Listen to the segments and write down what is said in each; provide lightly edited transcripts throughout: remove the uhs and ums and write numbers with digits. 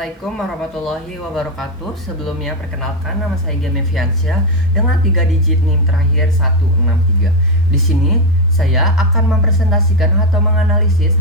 Assalamualaikum warahmatullahi wabarakatuh. Sebelumnya perkenalkan, nama saya Game Fiansyah dengan 3 digit NIM terakhir 163. Di sini saya akan mempresentasikan atau menganalisis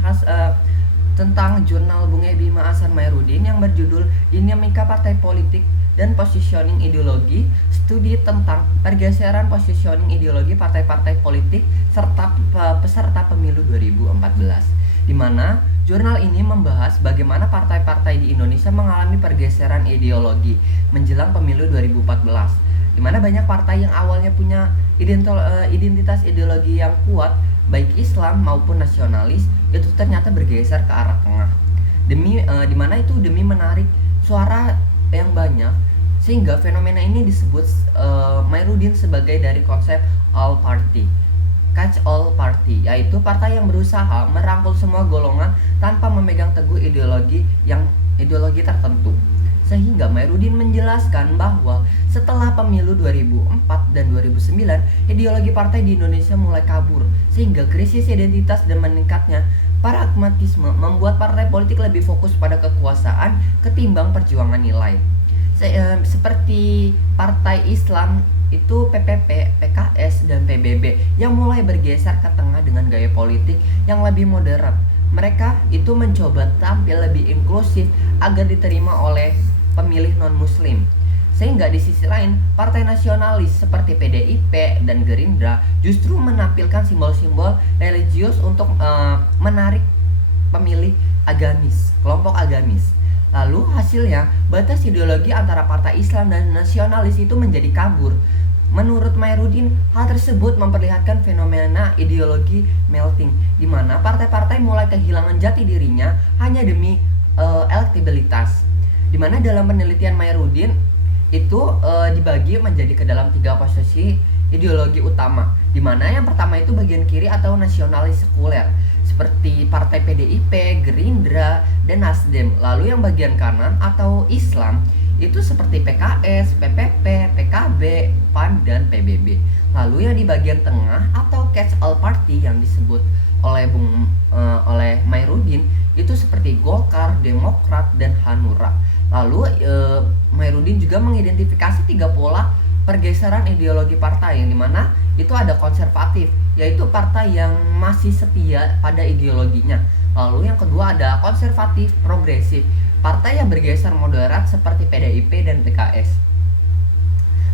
tentang jurnal Bung Ebi Ma'asan Mairudin yang berjudul Dinamika Partai Politik dan Positioning Ideologi, studi tentang pergeseran positioning ideologi partai-partai politik serta peserta pemilu 2014, di mana jurnal ini membahas bagaimana partai-partai di Indonesia mengalami pergeseran ideologi menjelang pemilu 2014, di mana banyak partai yang awalnya punya identitas ideologi yang kuat, baik Islam maupun nasionalis, itu ternyata bergeser ke arah tengah. Di mana itu demi menarik suara yang banyak, sehingga fenomena ini disebut Mairudin sebagai dari konsep all party, catch all party, yaitu partai yang berusaha merangkul semua golongan tanpa memegang teguh ideologi tertentu. Sehingga Mairudin menjelaskan bahwa setelah pemilu 2004 dan 2009, ideologi partai di Indonesia mulai kabur, sehingga krisis identitas dan meningkatnya pragmatisme membuat partai politik lebih fokus pada kekuasaan ketimbang perjuangan nilai. Seperti partai Islam itu PPP, PKS, dan PBB yang mulai bergeser ke tengah dengan gaya politik yang lebih moderat. Mereka itu mencoba tampil lebih inklusif agar diterima oleh pemilih non-muslim. Sehingga di sisi lain, partai nasionalis seperti PDIP dan Gerindra justru menampilkan simbol-simbol religius untuk menarik pemilih agamis, kelompok agamis. Lalu hasilnya, batas ideologi antara partai Islam dan nasionalis itu menjadi kabur. Menurut Mairudin, hal tersebut memperlihatkan fenomena ideologi melting, di mana partai-partai mulai kehilangan jati dirinya hanya demi elektabilitas. Di mana dalam penelitian Mairudin itu dibagi menjadi ke dalam 3 posisi ideologi utama, di mana yang pertama itu bagian kiri atau nasionalis sekuler seperti partai PDIP, Gerindra, dan Nasdem. Lalu yang bagian kanan atau Islam itu seperti PKS, PPP, PKB, PAN, dan PBB. Lalu yang di bagian tengah atau catch all party yang disebut oleh Mairudin itu seperti Golkar, Demokrat, dan Hanura. Lalu Mairudin juga mengidentifikasi 3 pola pergeseran ideologi partai, yang dimana itu ada konservatif, yaitu partai yang masih setia pada ideologinya. Lalu yang kedua ada konservatif progresif, partai yang bergeser moderat seperti PDIP dan PKS.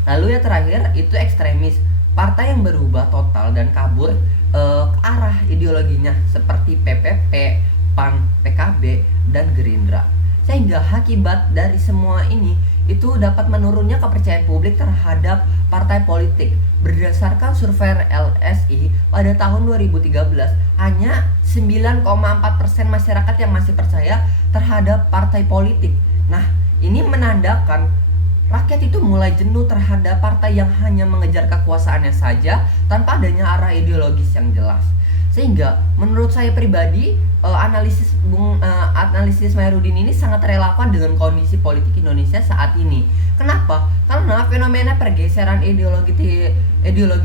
Lalu yang terakhir itu ekstremis, partai yang berubah total dan kabur ke arah ideologinya seperti PPP, PAN, PKB, dan Gerindra. Sehingga akibat dari semua ini itu dapat menurunnya kepercayaan publik terhadap partai politik. Berdasarkan survei LSI pada tahun 2013, hanya 9,4% masyarakat yang masih percaya terhadap partai politik. Nah, ini menandakan rakyat itu mulai jenuh terhadap partai yang hanya mengejar kekuasaannya saja tanpa adanya arah ideologis yang jelas. Sehingga menurut saya pribadi, analisis Mairudin ini sangat relevan dengan kondisi politik Indonesia saat ini. Kenapa? Karena fenomena pergeseran ideologi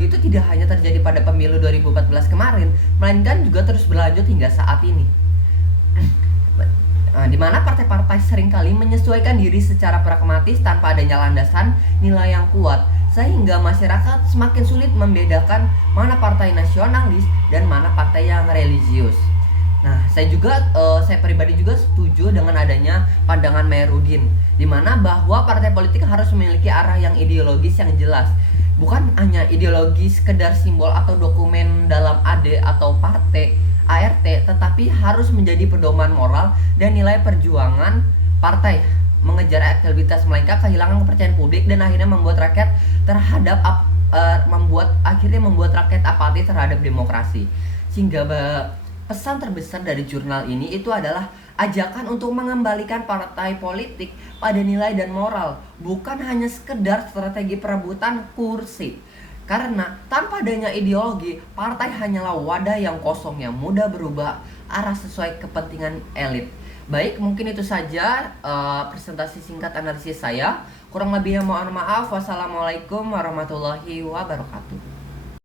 itu tidak hanya terjadi pada pemilu 2014 kemarin, melainkan juga terus berlanjut hingga saat ini. Di mana partai-partai seringkali menyesuaikan diri secara pragmatis tanpa adanya landasan nilai yang kuat, sehingga masyarakat semakin sulit membedakan mana partai nasionalis dan mana partai yang religius. Nah, saya pribadi juga setuju dengan adanya pandangan Mairudin, di mana bahwa partai politik harus memiliki arah yang ideologis yang jelas, bukan hanya ideologi sekedar simbol atau dokumen dalam AD atau partai ART, tetapi harus menjadi pedoman moral dan nilai perjuangan partai mengejar elektabilitas, melainkan kehilangan kepercayaan publik dan akhirnya membuat rakyat rakyat apatis terhadap demokrasi. Sehingga pesan terbesar dari jurnal ini itu adalah ajakan untuk mengembalikan partai politik pada nilai dan moral, bukan hanya sekedar strategi perebutan kursi. Karena tanpa adanya ideologi, partai hanyalah wadah yang kosong yang mudah berubah arah sesuai kepentingan elit. Baik, mungkin itu saja presentasi singkat analisis saya. Kurang lebihnya mohon maaf. Wassalamualaikum warahmatullahi wabarakatuh.